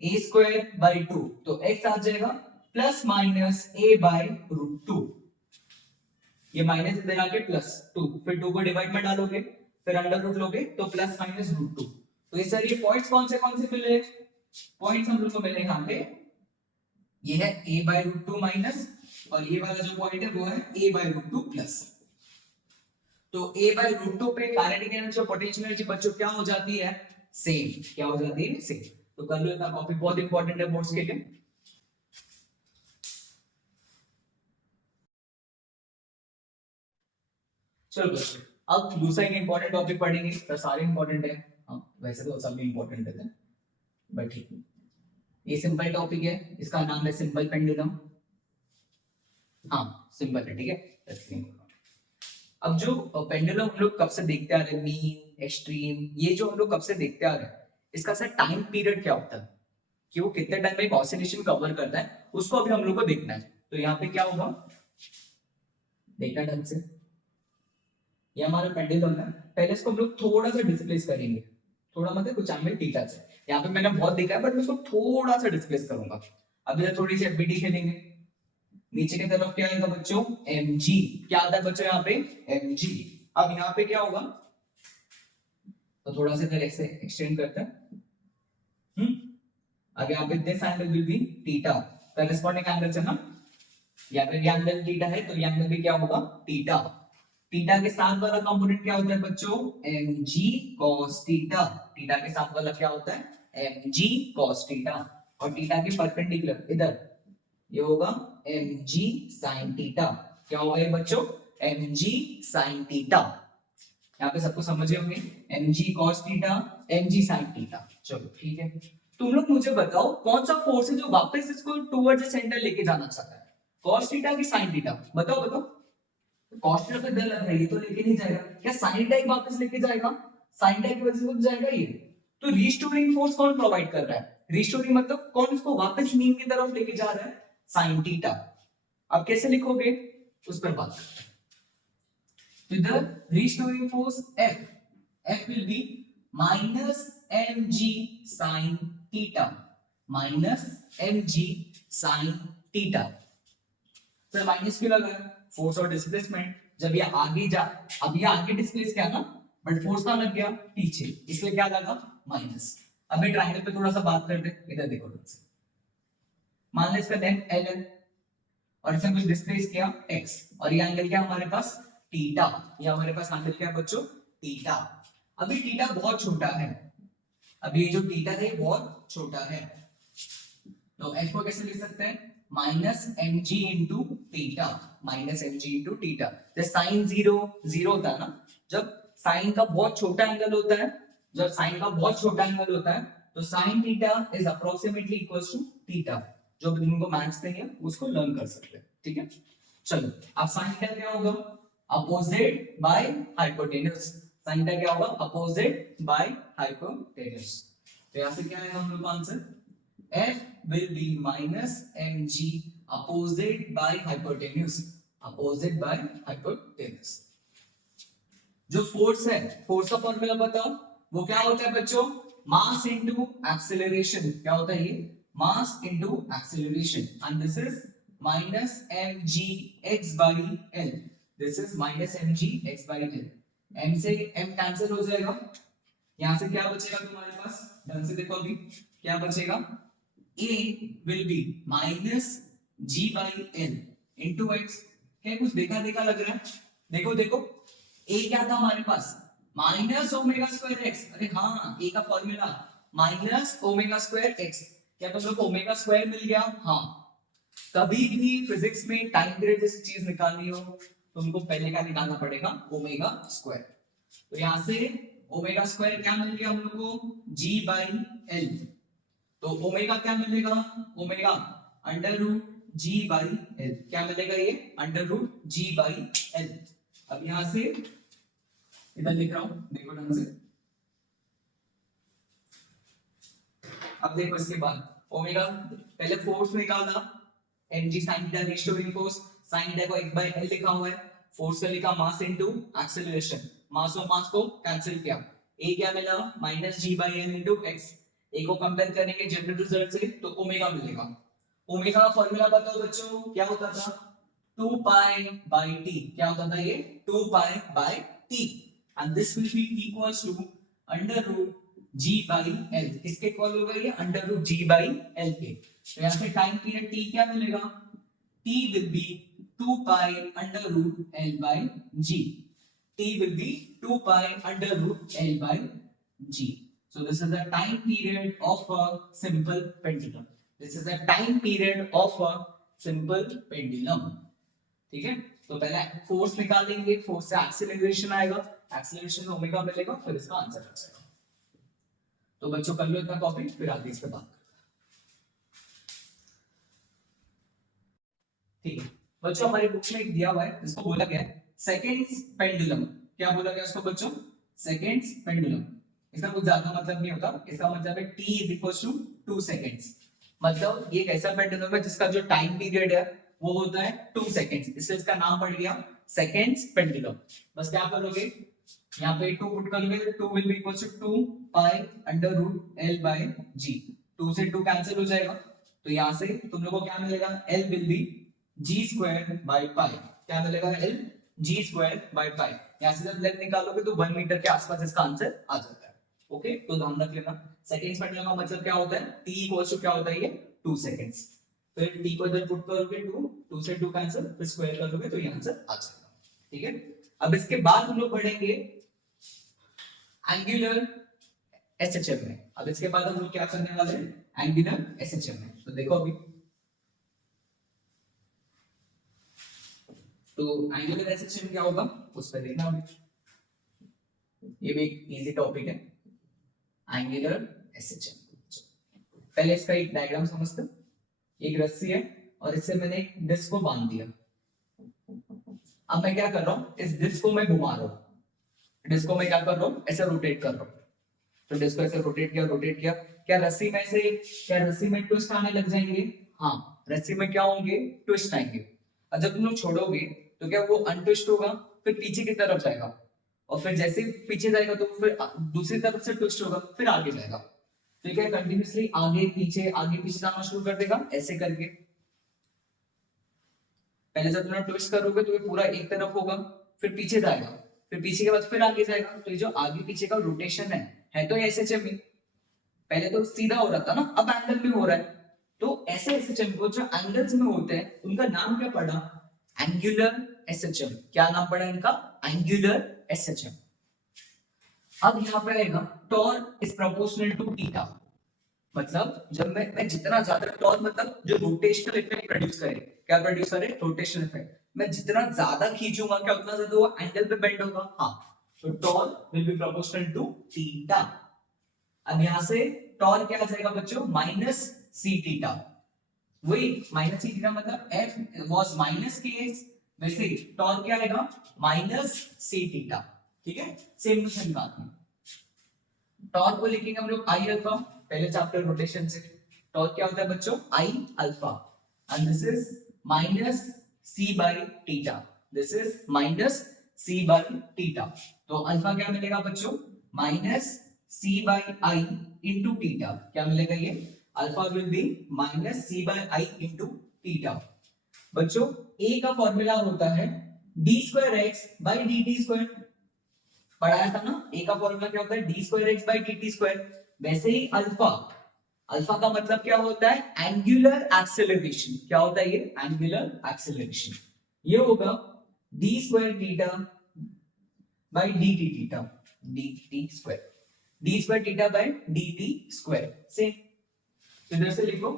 a स्क्वायर बाय 2, तो x आ जाएगा plus minus a by root 2। ये माइनस इधर आके प्लस 2, फिर 2 को डिवाइड में डालोगे, फिर अंडर रूट लोगे तो प्लस माइनस रूट 2। तो ये सर ये पॉइंट्स कौन से मिले? पॉइंट्स हम लोग को मिले यहाँ पे, ये है a बाय रूट 2 माइनस, और ये वाला जो पॉइंट है वो है a बाय रूट 2 प्लस। तो a बाय रूट 2 पे काइनेटिक एनर्जी और पोटेंशियल एनर्जी बच्चों क्या हो जाती है, सेम। क्या हो जाती है, सेम। तो कर लो इतना कॉपी, बहुत इंपॉर्टेंट है बोर्ड्स के लिए। चलो बच्चों, अब दूसरा एक इंपॉर्टेंट टॉपिक पढ़ेंगे। तो सारे इंपॉर्टेंट है, हाँ वैसे तो सभी इंपॉर्टेंट है, बट ठीक है। ये सिंपल टॉपिक है, इसका नाम है सिंपल पेंडुलम। हाँ सिंपल है, ठीक है। अब जो पेंडुलम हम लोग कब से देखते आ रहे हैं, मीन, एक्सट्रीम, ये जो हम लोग कब से देखते आ रहे हैं, इसका सर टाइम पीरियड क्या होता है, कि वो कितने टाइम में एक ऑसिलेशन कवर करता है, उसको अभी हम लोग को देखना है। तो यहाँ पे क्या होगा, देखना ढंग से। ये हमारा पेंडुलम है। पहले इसको हम लोग थोड़ा सा डिस्प्लेस करेंगे, थोड़ा मतलब कुछ एंगल थीटा से। यहाँ पे मैंने बहुत देखा है, बट मैं इसको थोड़ा सा डिस्प्लेस करूंगा। अभी तो थोड़ी सी एफबीडी खेलेंगे। नीचे की तरफ क्या आएगा बच्चों, mg। क्या आता है बच्चों यहाँ पे, mg। अब यहाँ पे क्या होगा, तो थोड़ा सा इधर ऐसे एक्सटेंड करते हैं। अब यहाँ पे this angle will be theta, corresponding angle से ना। या फिर ये एंगल थीटा है, तो ये एंगल भी क्या होगा, थीटा। थीटा के साथ वाला कंपोनेंट क्या होता है बच्चों, mg cos थीटा। थीटा के साथ वाला क्या होता है, mg cos थीटा। और थीटा के परपेंडिकुलर इधर ये होगा mg sin थीटा। क्या होगा ये बच्चों, mg sin थीटा। यहाँ पे सबको समझ गए होंगे, mg cos theta, mg sin theta. चलो ठीक है। तुम लोग मुझे बताओ कौन सा फोर्स है जो वापस इसको टुवर्ड्स द सेंटर लेके जाना चाहता है, cos थीटा की sin थीटा, बताओ बताओ। cos थीटा पे डर लग रहा है, ये तो लेके नहीं जाएगा। क्या sin थीटा ही वापस लेके जाएगा, sin थीटा की वजह से तो जाएगा ये। तो रिस्टोरिंग फोर्स कौन प्रोवाइड कर रहा है, रिस्टोरिंग मतलब कौन इसको वापस मीन की तरफ लेके जा रहा है, sin थीटा। अब कैसे लिखोगे उस पर बात करते हैं। तो the restoring force F will be minus mg sin theta, minus mg sin theta। Sir minus क्यों लगा है, फोर्स और डिस्प्लेसमेंट। जब ये आगे जा, अब ये आगे डिस्प्लेस किया ना, बट फोर्स कहां लग गया, पीछे, इसलिए क्या लगा, माइनस। अब ये ट्रायंगल पे थोड़ा सा बात करते हैं, इधर देखो। मान लो इसका लेंथ l है और इसने कुछ डिस्प्लेस किया x, और ये एंगल क्या हमारे पास, थीटा। ये हमारे पास एंगल क्या है बच्चों, थीटा। अभी थीटा बहुत छोटा है, अभी ये जो थीटा है बहुत छोटा है, तो f को कैसे लिख सकते हैं, minus M G into theta, minus M G into theta. जब साइन जीरो जीरो होता है ना, जब साइन का बहुत छोटा एंगल होता है, जब साइन का बहुत छोटा एंगल होता है, तो sine theta is approximately equals to theta. जो भी तुमको मैथ्स नहीं है उसको लर्न कर सकते हैं, ठीक है। चलो अब साइन थीटा क्या होगा, opposite by hypotenuse. Sine theta क्या होगा, अपोजिट बाय हाइपोटेन्यूज। तो यहां से क्या आएगा हम लोग का answer, F will be minus mg opposite by hypotenuse, opposite by hypotenuse। जो फोर्स है, फोर्स का फॉर्मूला बताओ, वो क्या होता है बच्चों, मास इनटू एक्सेलरेशन। क्या होता है ये, mass into acceleration, and this is minus mg x by l। This is minus mg x by l। m से m कैंसिल हो जाएगा, यहां से क्या बचेगा तुम्हारे पास, ढंग से देखो अभी क्या बचेगा, a will be minus g by l into x। क्या कुछ देखा देखा लग रहा है, देखो देखो, a क्या था हमारे पास, माइनस ओमेगा स्क्वायर एक्स। अरे हाँ, a का formula minus omega square x. क्या तुम लोग को ओमेगा स्क्वायर मिल गया, हाँ। कभी भी फिजिक्स में टाइम पीरियड जैसी चीज निकालनी हो, तुमको पहले क्या निकालना पड़ेगा, ओमेगा स्क्वायर। तो यहां से ओमेगा स्क्वायर क्या मिल गया हम लोग को, g by l। तो ओमेगा क्या मिलेगा, omega under root G by L. क्या मिलेगा ये, under root G by L. अब यहां से इधर लिख रहा हूं, देखो ढंग से। अब देखो इसके बाद ओमेगा, पहले फोर्स निकाला, mg sin theta restoring force, sin theta को 1/l लिखा हुआ है, फोर्स का लिखा मास इनटू एक्सेलरेशन, मास और मास को कैंसिल किया, a क्या मिला, minus G by L into X. a को कंपेयर करेंगे जनरल रिजल्ट से, तो ओमेगा मिलेगा। ओमेगा का फॉर्मूला बताओ बच्चों, क्या होता था, 2 पाई बाय t। क्या होता था ये, 2 pi by t, and this will be equals to under root g by l। किसके इक्वल होगा ये, under root g by l के। तो यहां से टाइम पीरियड t क्या मिलेगा, t will be 2 pi under root l by g। t will be 2 pi under root L by G. So this is the time period of a simple pendulum. This is the time period of a simple pendulum. ठीक है, तो पहले force निकालेंगे, force से acceleration आएगा, acceleration में omega मिलेगा, फिर इसका आंसर आ जाएगा। तो बच्चों कर लो इतना कॉपी, फिर आगे इस पे बात। ठीक है बच्चों, हमारे बुक में एक दिया हुआ है, इसको बोला गया है सेकेंड्स पेंडुलम। क्या बोला गया उसको बच्चों? Seconds pendulum. इसका कुछ ज्यादा मतलब नहीं होता, इसका मतलब है t is equal to 2 seconds. मतलब ये एक ऐसा पेंडुलम है जिसका जो टाइम पीरियड है वो होता है 2 सेकेंड्स, इसलिए इसका नाम पड़ गया सेकेंड्स पेंडुलम। बस क्या करोगे, यहाँ पे 2 पुट करोगे तो 2 will be equal to 2 pi under root L by G। 2 से 2 कैंसिल हो जाएगा, तो यहाँ से तुम लोगों को क्या मिलेगा, L will be G square by pi. क्या मिलेगा, L G square by pi. यहाँ से जब लेंथ निकालोगे तो 1 मीटर के आसपास इसका आंसर आ जाता है। ओके, तो ध्यान रख लेना, सेकेंड्स पेंडुलम का मतलब क्या होता है, t इक्वल टू क्या होता है, ये 2 सेकेंड्स। फिर t को इधर पुट करोगे 2 से 2 कैंसिल, फिर स्क्वायर करोगे तो ये आंसर आ जाएगा। ठीक है, अब इसके बाद हम लोग पढ़ेंगे एंगुलर एसएचएम में। अब इसके बाद हम लोग क्या करने वाले हैं, एंगुलर एसएचएम में। तो देखो अभी, तो एंगुलर एसएचएम क्या होगा उस पर देखना अभी, ये भी एक इजी टॉपिक है, एंगुलर एसएचएम। पहले इसका एक डायग्राम समझते हैं। एक रस्सी है और इससे मैंने एक डिस्क को बांध दिया। अब मैं क्या कर रहा हूं, इस डिस्क को मैं घुमा रहा हूं, डिस्क को मैं क्या कर रहा हूं, ऐसे रोटेट कर रहा हूं। तो डिस्क को ऐसे रोटेट किया, क्या रस्सी में से, क्या रस्सी में ट्विस्ट आने लग जाएंगे? हाँ, रस्सी में क्या होंगे, ट्विस्ट आएंगे। और जब तुम लोग छोड़ोगे तो क्या वो अनट्विस्ट होगा, फिर पीछे की तरफ जाएगा, और फिर जैसे पीछे जाएगा तो फिर दूसरी तरफ से ट्विस्ट होगा, फिर आगे जाएगा। तो क्या कंटिन्यूअसली आगे पीछे जाना शुरू कर देगा, ऐसे करके। पहले जब तुम ट्विस्ट करोगे तो ये पूरा एक तरफ होगा, फिर पीछे जाएगा, फिर पीछे के बाद फिर आगे जाएगा। तो ये जो आगे पीछे का रोटेशन है तो एसएचएम में, पहले तो सीधा हो रहा था ना, अब एंगल में हो रहा है। तो ऐसे एसएचएम को जो एंगल्स में होते हैं उनका नाम क्या पड़ा, एंगुलर एसएचएम। क्या नाम पड़ा इनका, एंगुलर एसएचएम। अब यहाँ पे आएगा torque is proportional to theta. मतलब जब मैं जितना ज्यादा टॉर्क, मतलब जो रोटेशनल इफेक्ट प्रोड्यूस करे, क्या प्रोड्यूस करे, रोटेशनल इफेक्ट। मैं जितना ज्यादा खींचूंगा क्या उतना ज्यादा वो एंगल पे बेंड होगा। हाँ, तो torque will be proportional to theta. अब यहां से टॉर्क क्या आ जाएगा बच्चों, माइनस सी थीटा। वही माइनस सी थीटा मतलब F was माइनस के, वैसे टॉर्क क्या आएगा, माइनस सी थीटा। ठीक है, सेम टू सेम बात है। टॉर्क को लिखेंगे हम लोग आई अल्फा, पहले चैप्टर रोटेशन से। टॉर्क क्या होता है बच्चों, I alpha, and this is minus C by theta. This is minus C by theta. तो अल्फा क्या मिलेगा बच्चों, minus C by I into theta. क्या मिलेगा ये, alpha will be minus C by I into theta. बच्चों A का formula होता है D square X by D T square, पढ़ाया था ना। ए का फॉर्मूला क्या होता है, D square X by D T square. वैसे ही अल्फा, अल्फा का मतलब क्या होता है, एंगुलर एक्सेलरेशन। क्या होता है ये, एंगुलर एक्सेलरेशन। ये होगा D square theta by D T theta, D T square, D square theta by D T square. Same इधर से लिखो,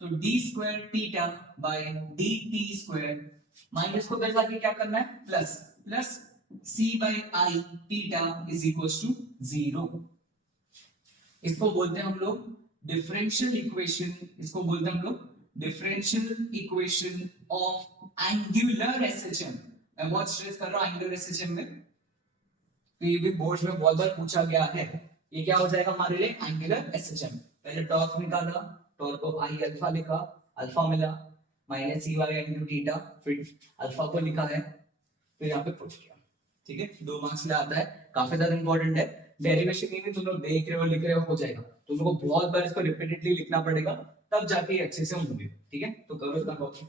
तो D square theta by D T square, minus को इधर जाके क्या करना है, plus, plus c by I theta is equals to 0। इसको बोलते हैं हम लोग डिफरेंशियल इक्वेशन, इसको बोलते हैं हम लोग differential equation of angular SHM. मैं बहुत स्ट्रेस कर रहा हूं एंगुलर एसएचएम में, तो ये भी बोर्ड में बहुत बार पूछा गया है। ये क्या हो जाएगा हमारे लिए, एंगुलर एसएचएम। पहले टॉर्क निकाला, टॉर्क को आई अल्फा लिखा, अल्फा मिला minus C by into theta, फिर अल्फा को लिखा है, फिर यहाँ पे पुट किया। ठीक है, 2 मार्क्स ले आता है, काफी ज्यादा इंपॉर्टेंट है। डेरिवेशन में भी तुम लोग देख रहे हो, लिख रहे हो जाएगा, तुम लोग को बहुत बार इसको रिपीटेडली लिखना पड़ेगा, तब जाके अच्छे से होंगे। ठीक है, तो करो इसका कॉपी।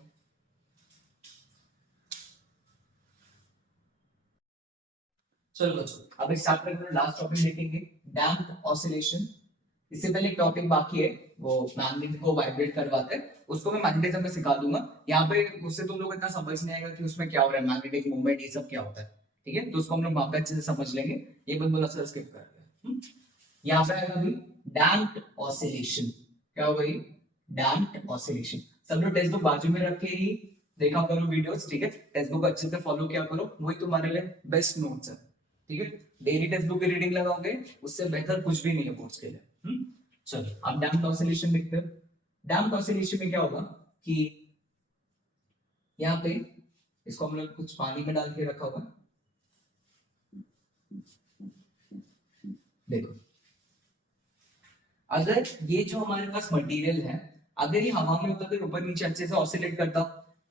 चलो बच्चों, अब इस चैप्टर में लास्ट टॉपिक देखेंगे, डैम्प्ड ऑसिलेशन। इससे पहले एक टॉपिक बाकी है, वो मैग्नेट को वाइब्रेट करवाता है, उसको मैं मैग्नेटिज्म में सिखा दूंगा। यहाँ पे उससे तुम लोग इतना समझ नहीं आएगा कि उसमें क्या हो रहा है, मैग्नेटिक मूवमेंट ये सब क्या होता है। ठीक है, तो उसको हम लोग वहां पे अच्छे से समझ लेंगे, ये बस बोला सर स्किप कर दिया। यहाँ पे आएगा अभी डैम्प्ड ऑसिलेशन। क्या होगा ये? Damped oscillation. सब लोग टेक्स्ट बुक बाजू में रख के ही देखा करो वीडियोस, ठीक है, टेक्स्ट बुक अच्छे से फॉलो किया करो, वही तुम्हारे लिए बेस्ट नोट्स है, ठीक है। डेली टेक्स्ट बुक की रीडिंग लगाओगे उससे बेहतर कुछ भी नहीं है बोर्ड्स के लिए। चलो अब डैम्प्ड ऑसिलेशन देखते हैं। डैम्प्ड ऑसिलेशन में क्या होगा कि यहाँ पे इसको हम लोग कुछ पानी में डाल के रखा होगा, देखो अगर ये जो हमारे पास मटेरियल है, अगर ये हवा में होता तो ऊपर नीचे अच्छे से ऑसिलेट करता,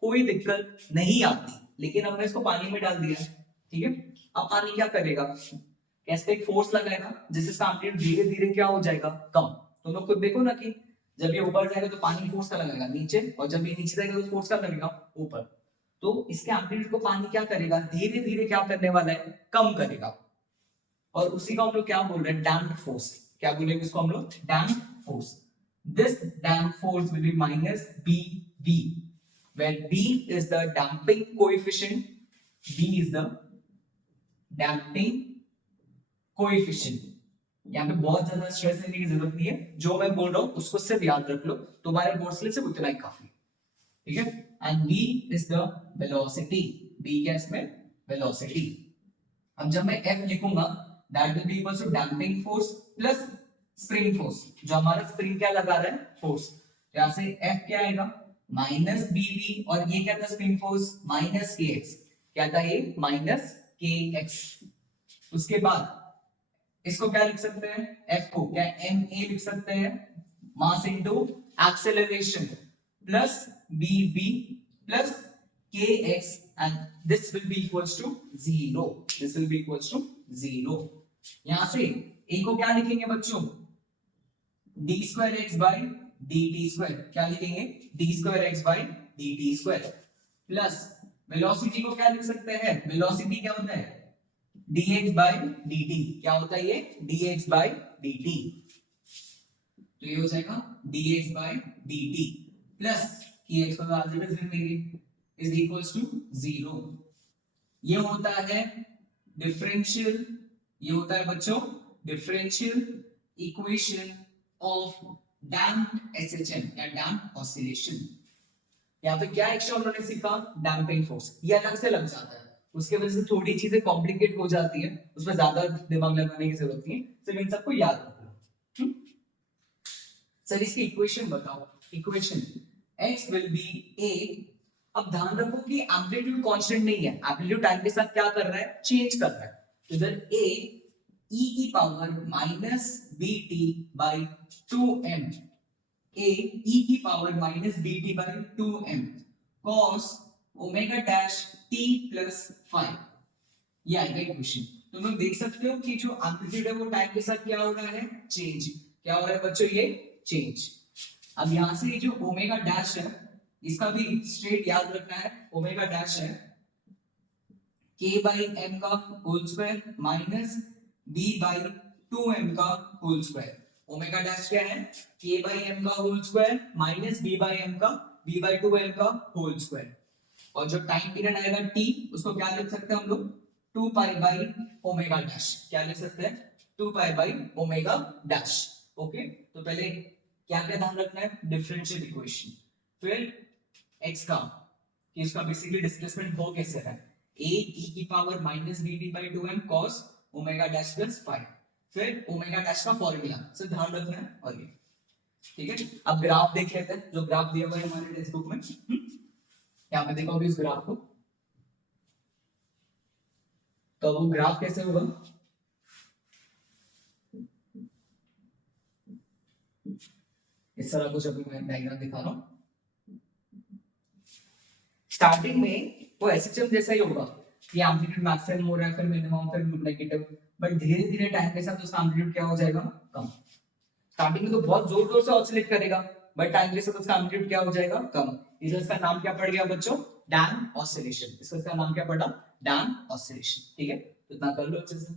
कोई दिक्कत नहीं आती, लेकिन हमने इसको पानी में डाल दिया, ठीक है। अब पानी क्या करेगा? कैसे एक फोर्स लगाएगा जिससे इसका एम्पलीट्यूड धीरे धीरे क्या हो जाएगा? कम। तुम लोग खुद देखो ना कि जब ये ऊपर जाएगा तो पानी फोर्स का लगेगा नीचे, और जब ये नीचे जाएगा तो फोर्स का लगेगा ऊपर। तो इसके एम्पलीट्यूड को पानी क्या करेगा? धीरे धीरे क्या करने वाला है? कम करेगा। और उसी को हम लोग क्या बोल रहे हैं? Damped force. क्या बोलेंगे इसको हम लोग? Damped force. This damped force will be minus BV, where B is the damping coefficient. B is the damping coefficient. यहाँ पे बहुत ज्यादा स्ट्रेस लेने की जरूरत नहीं है, जो मैं बोल रहा हूँ उसको सिर्फ याद रख लो, तुम्हारे बोर्ड से सिर्फ उतना ही काफी, ठीक है। And V is the velocity. B क्या इसमें? velocity. अब जब मैं F लिखूंगा, that will be equal to damping force plus spring force, जो हमारा स्प्रिंग क्या लगा रहा है? फोर्स। यहां से F क्या आएगा? माइनस BV, और ये क्या था? Spring force minus KX। क्या था ये? Minus KX। उसके बाद इसको क्या लिख सकते हैं? F को क्या MA लिख सकते हैं? Mass into acceleration plus BV plus KX, and this will be equals to 0. This will be equals to 0. यहां से A को क्या लिखेंगे बच्चों? d square x by dt square। क्या लिखेंगे? d square x by dt square plus velocity को क्या लिख सकते हैं? वेलोसिटी क्या होता है? dx by dt। क्या होता है ये? dx by dt। तो ये हो जाएगा dx by dt plus kx को एज इट इज लिख देंगे इज इक्वल्स टू 0। ये होता है डिफरेंशियल, ये होता है बच्चों differential equation of damped SHM या damped oscillation। यहाँ पे क्या एक्स्ट्रा उन्होंने सीखा? Damping force. ये अलग से लग जाता है, उसके वजह से थोड़ी चीजें कॉम्प्लिकेट हो जाती है, उसमें ज्यादा दिमाग लगाने की जरूरत नहीं है, सिर्फ इन सबको याद रखो। सर इसकी इक्वेशन बताओ। Equation x will be a। अब ध्यान रखो कि एम्पलीट्यूड कांस्टेंट नहीं है, एम्पलीट्यूड टाइम के साथ क्या कर रहा है? चेंज कर रहा है। तो इधर a e की power minus bt by 2m, a e की power minus bt by 2m cos omega dash t plus 5। ये आएगा इक्वेशन। तुम लोग देख सकते हो कि जो एम्पलीट्यूड है वो टाइम के साथ क्या हो रहा है? चेंज। क्या हो रहा है बच्चों? ये चेंज। अब यहां से जो ओमेगा डैश है इसका भी स्ट्रेट याद रखना है। ओमेगा डैश है k बाई m का whole square minus b by 2m का होल स्क्वायर। ओमेगा डैश क्या है? k बाई m का whole square minus b by m का b बाई 2m का होल स्क्वायर। और जो टाइम पीरियड आएगा t, उसको क्या लिख सकते हैं हम लोग? 2 पाई बाई ओमेगा डैश। क्या लिख सकते हैं? 2 pi by omega dash. Okay, तो पहले क्या क्या ध्यान रखना है? डिफरेंशियल इक्वेशन, फिर x का कि इसका बेसिकली डिस्प्लेसमेंट हो कैसे रहा है? a e की power minus bt by 2m cos omega dash plus 5, फिर ओमेगा डैश का फॉर्मूला से ध्यान रखना है। और ये ठीक है। अब ग्राफ देख लेते हैं, जो ग्राफ दिया हुआ है हमारे टेक्स्ट बुक में। यहाँ पे देखो अभी इस ग्राफ को, तो वो ग्राफ कैसे होगा? इस तरह कुछ अभी मैं डायग्राम दिखा रहा हूं। स्टार्टिंग में वो एसएचएम जैसा ही होगा कि एम्पलीट्यूड मैक्सिमम हो रहा है, फिर मिनिमम, फिर नेगेटिव, बट धीरे धीरे टाइम के साथ उसका एम्पलीट्यूड क्या हो जाएगा? कम। स्टार्टिंग में तो बहुत जोर जोर से ऑसिलेट करेगा, बट टाइम के साथ उसका एम्पलीट्यूड क्या हो जाएगा? कम। इसका नाम क्या पड़ गया बच्चों? Damped oscillation. इसका नाम क्या पड़ा? Damped oscillation. ठीक है, तो इतना कर लो अच्छे से।